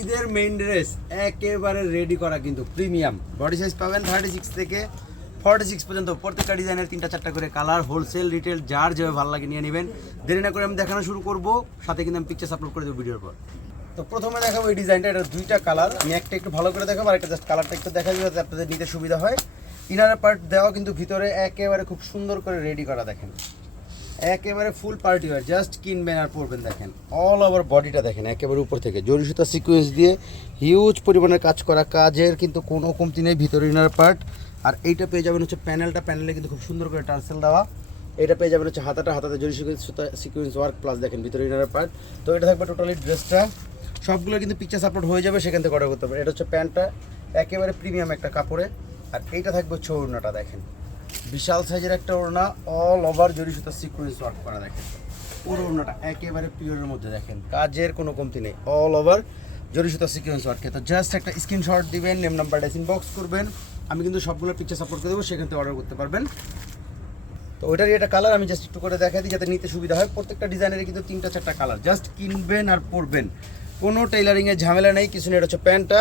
ঈদের main dress একেবারে ready করা, কিন্তু প্রিমিয়াম বডি সাইজ পাবেন 36 থেকে 46 পর্যন্ত। প্রত্যেকটা ডিজাইনের 3-4টা করে কালার, হোলসেল রিটেল যার যেভাবে ভালো লাগে নিয়ে নেবেন। দেরি না করে আমি দেখানো শুরু করব, সাথে কিন্তু আমি পিকচার আপলোড করে দেবো ভিডিওর পর। তো প্রথমে দেখাবো এই ডিজাইনটা, এটা দুইটা কালার, আমি একটা একটু ভালো করে দেখাবো আর একটা জাস্ট কালারটা একটু দেখাবো যাতে আপনাদের নিতে সুবিধা হয়। ইনার পার্ট দেওয়া কিন্তু ভিতরে একেবারে খুব সুন্দর করে রেডি করা, দেখেন একেবারে ফুল পার্টি ওয়্যার, জাস্ট কিনবেন আর পরবেন। দেখেন অল ওভার বডিটা দেখেন একেবারে উপর থেকে জরি সুতা সিকোয়েন্স দিয়ে হিউজ পরিমাণের কাজ করা, কাজের কিন্তু কোনো কমতি নেই। ভিতরে ইনার পার্ট, আর এইটা পেয়ে যাবেন হচ্ছে প্যানেলটা, প্যানেলে কিন্তু খুব সুন্দর করে টার্সেল দেওয়া। এটা পেয়ে যাবেন হচ্ছে হাতাতে জরি সুতা সিকোয়েন্স ওয়ার্ক প্লাস দেখেন ভিতরে ইনার পার্ট। তো এটা থাকবে টোটালি ড্রেসটা, সবগুলো কিন্তু পিকচার আপলোড হয়ে যাবে, সেখান থেকে অর্ডার করতে পারবেন। এটা হচ্ছে প্যান্টটা, একেবারে প্রিমিয়াম একটা কাপড়ে। আর এইটা থাকবে হচ্ছে ওড়নাটা, দেখেন বিশাল সাইজের একটা ওড়না, অল ওভার জরি সুতা সিকোয়েন্স ওয়ার্ক করা, দেখেন পুরো ওড়নাটা একেবারে পিওরের মধ্যে, দেখেন কাজের কোনো কমতি নেই, অল ওভার জরি সুতা সিকোয়েন্স ওয়ার্কে। তো জাস্ট একটা স্ক্রিনশট দিবেন, নেম নাম্বারটা ইনবক্স করবেন, আমি কিন্তু সবগুলো পিকচার সাপোর্ট করে দেবো, সেখান থেকে অর্ডার করতে পারবেন। তো ওইটারই একটা কালার আমি জাস্ট একটু করে দেখাই দিই যাতে নিতে সুবিধা হয়। প্রত্যেকটা ডিজাইনের কিন্তু 3-4টা কালার, জাস্ট কিনবেন আর পরবেন, কোনো টেইলারিংয়ের ঝামেলা নেই কিছু নেই। এটা হচ্ছে প্যান্টটা,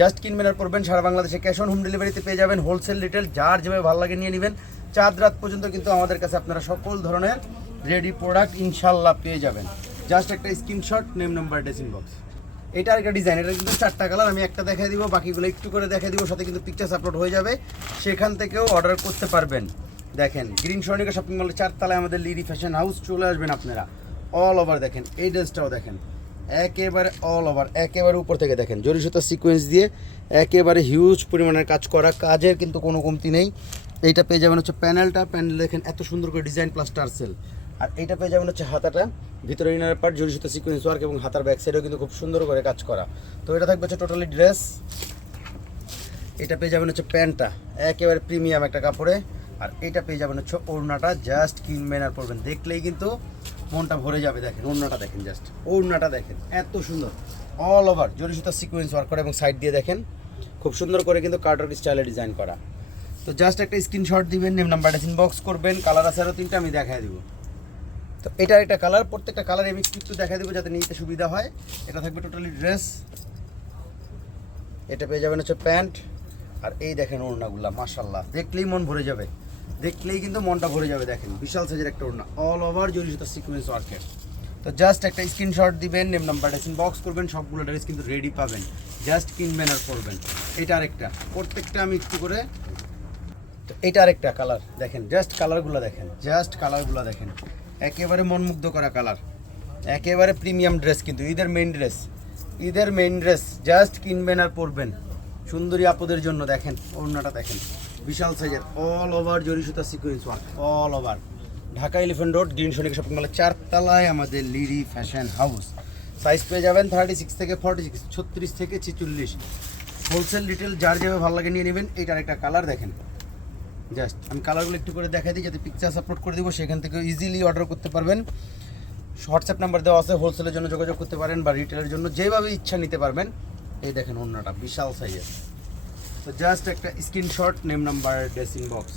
জাস্ট কিনবেন আর পরবেন। সারা বাংলাদেশে ক্যাশ অন হোম ডেলিভারিতে পেয়ে যাবেন, হোলসেল রিটেল যার যেভাবে ভালো লাগে নিয়ে নেবেন। চাঁদ রাত পর্যন্ত কিন্তু আমাদের কাছে আপনারা সকল ধরনের রেডি প্রোডাক্ট ইনশাল্লাহ পেয়ে যাবেন। জাস্ট একটা screenshot, name number, dressing box. এটা আরেকটা ডিজাইন, এটা কিন্তু 4টা কালার, আমি একটা দেখাই দিব, বাকিগুলো একটু করে দেখাই দিব, সাথে কিন্তু পিকচার আপলোড হয়ে যাবে, সেখান থেকেও অর্ডার করতে পারবেন। দেখেন গ্রিন স্বর্ণিকা শপিং মলের 4 তলায় আমাদের লিডি ফ্যাশন হাউস, চলে আসবেন আপনারা। অল ওভার দেখেন এই ড্রেসটাও দেখেন একেবারে অল ওভার, একেবারে উপর থেকে দেখেন জরি সুতা সিকোয়েন্স দিয়ে একেবারে হিউজ পরিমাণের কাজ করা, কাজের কিন্তু কোনো কমতি নেই। এইটা পেয়ে যাবেন হচ্ছে প্যানেলটা, প্যানেল দেখেন এত সুন্দর করে ডিজাইন প্লাস টার্সেল। আর এইটা পেয়ে যাবেন হচ্ছে হাতাটা, ভিতরে ইনার পার্ট জরি সুতা সিকোয়েন্স ওয়ার্ক এবং হাতার ব্যাক সাইডেও কিন্তু খুব সুন্দর করে কাজ করা। তো এটা থাকবে হচ্ছে টোটালি ড্রেস। এটা পেয়ে যাবেন হচ্ছে প্যান্টটা, একেবারে প্রিমিয়াম একটা কাপড়ে। আর এটা পেয়ে যাবেন হচ্ছে ওড়নাটা, জাস্ট কিনবেন আর পরবেন, দেখলেই কিন্তু মনটা ভরে যাবে। দেখেন ওড়নাটা দেখেন, জাস্ট ওড়নাটা দেখেন এত সুন্দর, অল ওভার জরি সুতা সিকোয়েন্স ওয়ার্ক করা এবং সাইড দিয়ে দেখেন খুব সুন্দর করে কিন্তু কার্টওয়ার্ক স্টাইলে ডিজাইন করা। তো জাস্ট একটা স্ক্রিনশট দিবেন, নেম নাম্বারটা ইনবক্স করবেন। কালার আছে আরও 3টা, আমি দেখাই দিব। তো এটা একটা কালার, প্রত্যেকটা কালার আমি একটু দেখাই দেবো যাতে নিতে সুবিধা হয়। এটা থাকবে টোটালি ড্রেস, এটা পেয়ে যাবেন হচ্ছে প্যান্ট। আর এই দেখেন ওড়নাগুলা মাশাআল্লাহ, দেখলেই মন ভরে যাবে, দেখলেই কিন্তু মনটা ভরে যাবে। দেখেন বিশাল সাইজের একটা ওড়না, অল ওভার জরি সুতা সিকোয়েন্স ওয়ার্কের। তো জাস্ট একটা স্ক্রিনশট দিবেন, নেম নাম্বারটা ইনবক্স করবেন, সবগুলো ড্রেস কিন্তু রেডি পাবেন, জাস্ট কিনবেন আর পরবেন। এটা আরেকটা, প্রত্যেকটা আমি একটু করে। তো এটা আরেকটা কালার দেখেন, জাস্ট কালারগুলো দেখেন, জাস্ট কালারগুলো দেখেন একেবারে মনমুগ্ধ করা কালার, একেবারে প্রিমিয়াম ড্রেস, কিন্তু ঈদের মেইন ড্রেস, ঈদের মেইন ড্রেস, জাস্ট কিনবেন আর পরবেন সুন্দরী আপুদের জন্য। দেখেন ওড়নাটা দেখেন বিশাল সাইজের, অল ওভার জরি সুতা sequence work, all over. Dhaka elephant road green Sonic shopping মলের 4 তলায় আমাদের লিডি ফ্যাশন হাউস। সাইজ পেয়ে যাবেন 36 থেকে 46, 36 থেকে 46, হোলসেল রিটেল যার যেভাবে ভালো লাগে নিয়ে নেবেন। এইটার একটা কালার দেখেন, জাস্ট আমি কালারগুলো একটু করে দেখাই দিই যাতে পিকচার আপলোড করে দেবো, সেখান থেকে ইজিলি অর্ডার করতে পারবেন। হোয়াটসঅ্যাপ নাম্বার দেওয়া আছে, হোলসেলের জন্য যোগাযোগ করতে পারেন বা রিটেলের জন্য যেভাবে ইচ্ছা নিতে পারবেন। এই দেখেন ওড়নাটা বিশাল সাইজের। তো জাস্ট একটা screenshot, name number, dressing box.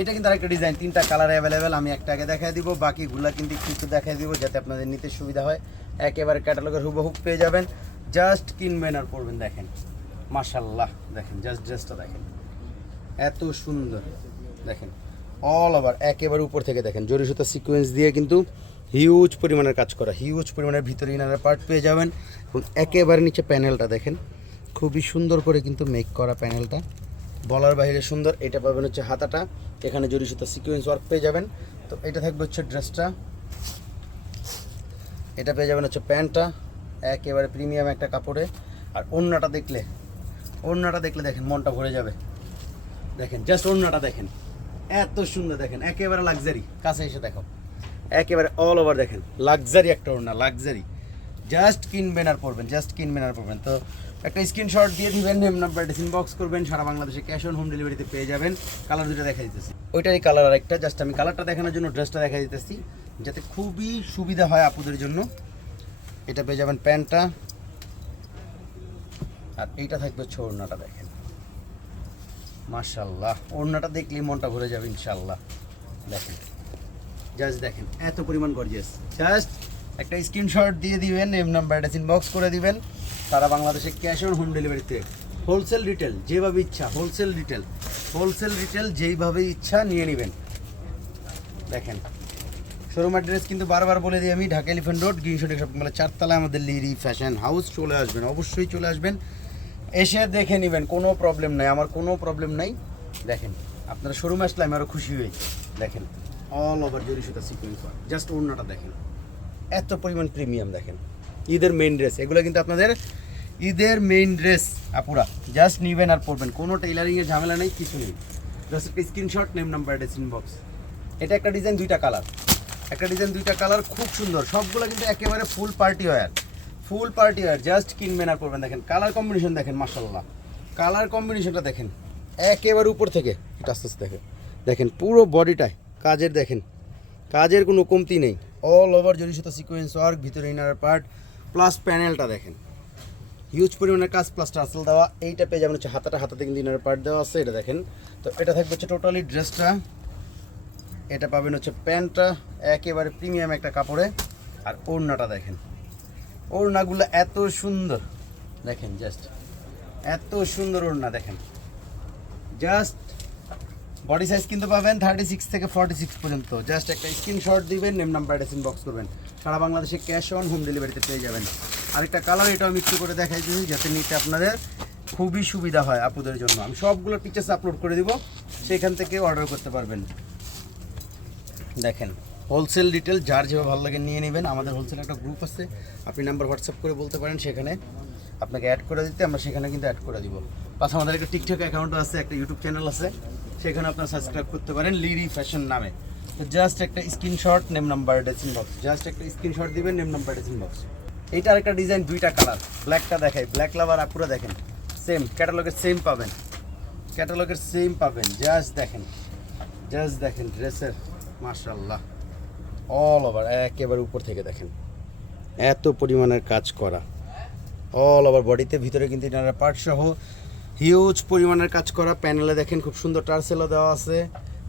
এটা কিন্তু আরেকটা ডিজাইন, 3টা কালার অ্যাভেলেবেল, আমি একটা আগে দেখাই দিব, বাকিগুলা কিন্তু একটু দেখাই দিব যাতে আপনাদের নিতে সুবিধা হয়। একেবারে ক্যাটালগের হুবহু পেয়ে যাবেন, জাস্ট কিনবেন আর পরবেন। দেখেন মাশাআল্লাহ, দেখেন জাস্ট ড্রেসটা দেখেন এত সুন্দর, দেখেন অল ওভার একেবারে উপর থেকে দেখেন জরি সুতা সিকোয়েন্স দিয়ে কিন্তু হিউজ পরিমাণের কাজ করা, হিউজ পরিমাণের ভিতরে ইনার পার্ট পেয়ে যাবেন। এবং একেবারে নিচে প্যানেলটা দেখেন খুবই সুন্দর করে কিন্তু মেক করা, প্যানেলটা বলার বাইরে সুন্দর। এটা পাবেন হচ্ছে হাতাটা, এখানে জরি সুতা সিকোয়েন্স ওয়ার্ক পেয়ে যাবেন। তো এটা থাকবে হচ্ছে ড্রেসটা, এটা পেয়ে যাবেন হচ্ছে প্যান্টটা, একেবারে প্রিমিয়াম একটা কাপড়ে। আর ওড়নাটা দেখলে, ওড়নাটা দেখলে দেখেন মনটা ভরে যাবে। দেখেন জাস্ট ওড়নাটা দেখেন এত সুন্দর, দেখেন একেবারে লাক্সারি, কাছে এসে দেখো একেবারে অল ওভার দেখেন লাক্সারি একটা ওড়না, লাক্সারি। জাস্ট কিনবেন আর পরবেন, জাস্ট কিনবেন আর পরবেন। তো একটা স্ক্রিনশট দিয়ে দিবেন, নেম নাম্বারটা ইনবক্স করবেন, সারা বাংলাদেশে ক্যাশ অন হোম ডেলিভারিতে পেয়ে যাবেন। কালার দুটো দেখা দিতেছি, ওইটারই কালার আরেকটা, জাস্ট আমি কালারটা দেখানোর জন্য ড্রেসটা দেখা দিতেছি যাতে খুবই সুবিধা হয় আপুদের জন্য। এটা পেয়ে যাবেন প্যান্টটা, আর এইটা থাকবে হচ্ছে ওড়নাটা। দেখেন মাশাআল্লাহ, ওড়নাটা দেখলেই মনটা ভরে যাবে ইনশাআল্লাহ। দেখেন জাস্ট দেখেন এত পরিমাণ গর্জিয়াস, জাস্ট একটা স্ক্রিনশট দিয়ে দিবেন, নেম নাম্বারটা ইনবক্স করে দিবেন, সারা বাংলাদেশে ক্যাশ অন হোম ডেলিভারিতে হোলসেল রিটেল যেভাবে ইচ্ছা হোলসেল রিটেল যেইভাবে ইচ্ছা নিয়ে নেবেন। দেখেন শোরুম অ্যাড্রেস কিন্তু বারবার বলে দিই আমি, Dhaka elephant road green shopping মলে 4 তলায় আমাদের লিরি ফ্যাশন হাউস। চলে আসবেন, অবশ্যই চলে আসবেন, এসে দেখে নেবেন, কোনো প্রবলেম নাই, আমার কোনো প্রবলেম নাই। দেখেন আপনারা শোরুমে আসলে আমি আরও খুশি হই। দেখেন অল ওভার জরি সুতা সিকোয়েন্স ওয়ার্ক, জাস্ট ওড়নাটা দেখেন এত পরিমাণ প্রিমিয়াম। দেখেন ঈদের মেইন ড্রেস, এগুলো কিন্তু আপনাদের ঈদের মেইন ড্রেস আপুরা, জাস্ট নিবেন আর পরবেন, কোনো টেইলারিংয়ের ঝামেলা নেই, কিছু নেই। জাস্ট একটা screenshot, name number, address, inbox. এটা একটা ডিজাইন, দুইটা কালার, খুব সুন্দর, সবগুলো কিন্তু একেবারে ফুল পার্টি ওয়্যার, জাস্ট কিনবেন আর পরবেন। দেখেন কালার কম্বিনেশন দেখেন, মাশাআল্লাহ কালার কম্বিনেশনটা দেখেন একেবারে উপর থেকে, এটা আস্তে আস্তে দেখেন পুরো বডিটায় কাজের, দেখেন কাজের কোনো কমতি নেই, অল ওভার জরি সুতা সিকোয়েন্স ওয়ার্ক, ভিতরে ইনার পার্ট প্লাস প্যানেলটা দেখেন হিউজ পরিমাণের কাজ প্লাস টার্সেল দেওয়া। এইটা পেয়ে যাবেন হচ্ছে হাতাতে কিন্তু ইনার পার্ট দেওয়া আছে, এটা দেখেন। তো এটা থাকবে হচ্ছে টোটালি ড্রেসটা, এটা পাবেন হচ্ছে প্যান্টটা একেবারে প্রিমিয়াম একটা কাপড়ে, আর ওড়নাটা দেখেন, ওড়নাগুলো এত সুন্দর দেখেন, জাস্ট এত সুন্দর ওড়না দেখেন। জাস্ট বডি সাইজ কিন্তু পাবেন 36 থেকে 46 পর্যন্ত। জাস্ট একটা স্ক্রিনশট দিবেন, নেম নাম্বার, অ্যাড্রেস, ইনবক্স করবেন, সারা বাংলাদেশে ক্যাশ অন হোম ডেলিভারিতে পেয়ে যাবেন। আরেকটা কালার, এটাও আমি একটু করে দেখাই দিই যাতে নিতে আপনাদের খুবই সুবিধা হয় আপুদের জন্য। আমি সবগুলো পিকচার্স আপলোড করে দিব, সেখান থেকে অর্ডার করতে পারবেন। দেখেন হোলসেল রিটেল যার যেভাবে ভালো লাগে নিয়ে নেবেন। আমাদের হোলসেল একটা গ্রুপ আছে, আপনি নাম্বার হোয়াটসঅ্যাপ করে বলতে পারেন, সেখানে আপনাকে অ্যাড করে দিতে আমরা সেখানে কিন্তু অ্যাড করে দিব। প্লাস আমাদের একটা টিকটক অ্যাকাউন্টও আছে, একটা ইউটিউব চ্যানেল আছে, সেখানে আপনারা সাবস্ক্রাইব করতে পারেন লিরি ফ্যাশন নামে। তো জাস্ট একটা screenshot, name number, address, inbox, just একটা স্ক্রিনশট দিবেন, নেম নাম্বার, অ্যাড্রেস, ইনবক্স। এইটা আরেকটা ডিজাইন, দুইটা কালার, ব্ল্যাকটা দেখাই, ব্ল্যাক লাভার আপুরা দেখেন, সেম ক্যাটালগের সেম পাবেন, জাস্ট দেখেন ড্রেসের মাশাআল্লাহ অল ওভার একেবারে উপর থেকে দেখেন এত পরিমাণের কাজ করা, অল ওভার বডিতে, ভিতরে কিন্তু ইনার পার্ট সহ হিউজ পরিমাণের কাজ করা। প্যানেলে দেখেন খুব সুন্দর টার্সেলও দেওয়া আছে।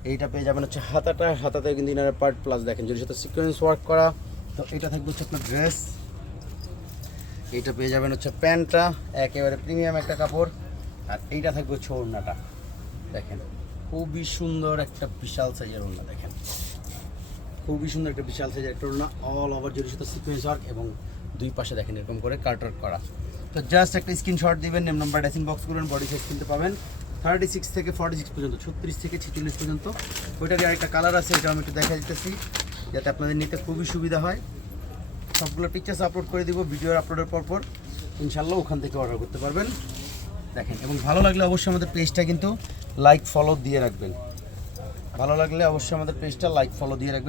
এইটা পেয়ে যাবেন হচ্ছে হাতাতে কিন্তু ইনার পার্ট প্লাস দেখেন যদি সাথে সিকোয়েন্স ওয়ার্ক করা। তো এটা থাকবে হচ্ছে আপনার ড্রেস, এইটা পেয়ে যাবেন হচ্ছে প্যান্টটা একেবারে প্রিমিয়াম একটা কাপড়, আর এইটা থাকবে হচ্ছে ওড়নাটা। দেখেন খুবই সুন্দর একটা বিশাল সাইজের ওড়না, দেখেন খুবই সুন্দর একটা বিশাল সাইজের একটা ওড়না, অল ওভার জরি সুতা সিকোয়েন্স ওয়ার্ক, এবং দুই পাশে দেখেন এরকম করে কাটওয়ার্ক করা। তো জাস্ট একটা স্ক্রিনশট দিবেন, নেম নাম্বার, ড্রেসিং বক্স করবেন। বডি সাইজ কিনতে পাবেন 36 থেকে 46 পর্যন্ত, 36 থেকে 46 পর্যন্ত। ওইটারই আরেকটা কালার আছে, এটা আমি একটু দেখা দিতেছি যাতে আপনাদের নিতে খুবই সুবিধা হয়। সবগুলো পিকচার্স আপলোড করে দিব ভিডিওর আপলোডের পর ইনশাল্লাহ ওখান থেকে অর্ডার করতে পারবেন। দেখেন, এবং ভালো লাগলে অবশ্যই আমাদের পেজটা কিন্তু লাইক ফলো দিয়ে রাখবেন।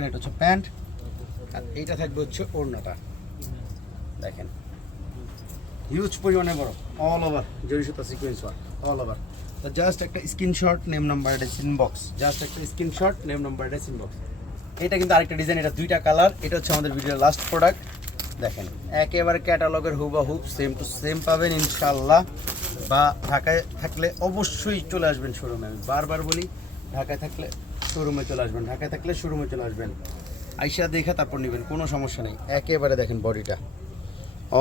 এটা হচ্ছে প্যান্ট, আর এইটা থাকবে হচ্ছে ওড়নাটা। দেখেন হিউজ পরিমাণে বড়, অল ওভার জরি সুতা সিকোয়েন্স ওয়ার্ক, অল ওভার। তো জাস্ট একটা screenshot, name number, address, inbox, এটা কিন্তু আরেকটা ডিজাইন, এটা দুইটা কালার। এটা হচ্ছে আমাদের ভিডিওর লাস্ট প্রোডাক্ট। দেখেন একেবারে ক্যাটালগের হুবাহুব সেম টু সেম পাবেন ইনশাআল্লাহ। বা ঢাকায় থাকলে অবশ্যই চলে আসবেন শোরুমে, আমি বারবার বলি ঢাকায় থাকলে শোরুমে চলে আসবেন, আইসা দেখে তারপর নেবেন, কোনো সমস্যা নেই। একেবারে দেখেন বডিটা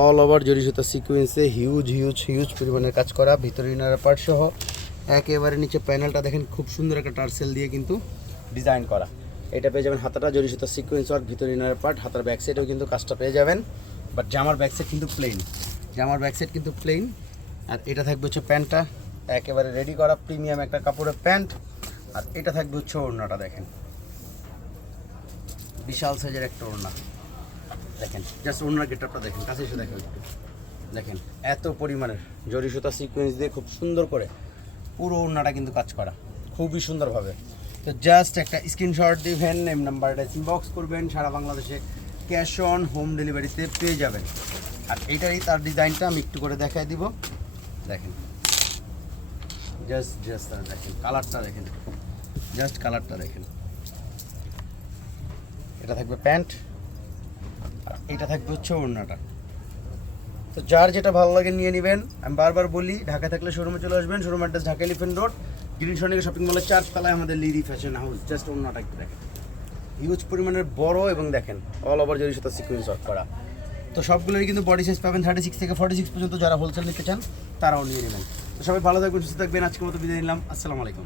অল ওভার জরি সুতা সিকোয়েন্সে হিউজ পরিমাণের কাজ করা, ভিতরে ইনার পার্ট সহ একেবারে নিচে প্যানেলটা দেখেন খুব সুন্দর একটা টার্সেল দিয়ে কিন্তু ডিজাইন করা। এটা পেয়ে যাবেন হাতাটা জরি সুতা সিকোয়েন্স ওয়ার্ক, ভিতরে ইনার পার্ট, হাতার ব্যাক সাইডেও কিন্তু কাজটা পেয়ে যাবেন। বাট জামার ব্যাক সাইড কিন্তু প্লেন, আর এটা থাকবে হচ্ছে প্যান্টটা একেবারে রেডি করা প্রিমিয়াম একটা কাপড়ের প্যান্ট, আর এটা থাকবে হচ্ছে ওড়নাটা। দেখেন বিশাল সাইজের একটা ওড়না, দেখেন জাস্ট ওড়নার গেটআপটা দেখেন, কাছে এসে দেখেন একটু, দেখেন এত পরিমাণের জরি সুতা সিকোয়েন্স দিয়ে খুব সুন্দর করে পুরো ওড়নাটা কিন্তু কাজ করা খুবই সুন্দরভাবে। তো জাস্ট একটা স্ক্রিনশট দিবেন, নেম নাম্বার, অ্যাড্রেস, ইনবক্স করবেন, সারা বাংলাদেশে ক্যাশ অন হোম ডেলিভারিতে পেয়ে যাবেন। আর এইটারই তার ডিজাইনটা আমি একটু করে দেখাই দিব। দেখেন জাস্ট দেখেন কালারটা দেখেন, এটা থাকবে প্যান্ট, আর এটা থাকবে হচ্ছে ওড়নাটা। তো যার যেটা ভালো লাগে নিয়ে নেবেন। আমি বারবার বলি ঢাকা থাকলে শোরুমে চলে আসবেন, showroom address Dhaka elephant road green shopping মলের 4 তলায় আমাদের লিরি ফ্যাশন হাউস। জাস্ট ওড়নাটা একটু দেখেন হিউজ পরিমাণের বড়, এবং দেখেন অল ওভার জরি সুতা সিকোয়েন্স ওয়ার্ক করা, তো সবগুলোরই কিন্তু বডি সাইজ পাবেন 36 থেকে 46 পর্যন্ত, যারা হোলসেল নিতে চান তারাও নিয়ে নেবেন। তো সবাই ভালো থাকবেন, সুস্থ থাকবেন, আজকের মতো বিদায় নিলাম, আসসালামু আলাইকুম।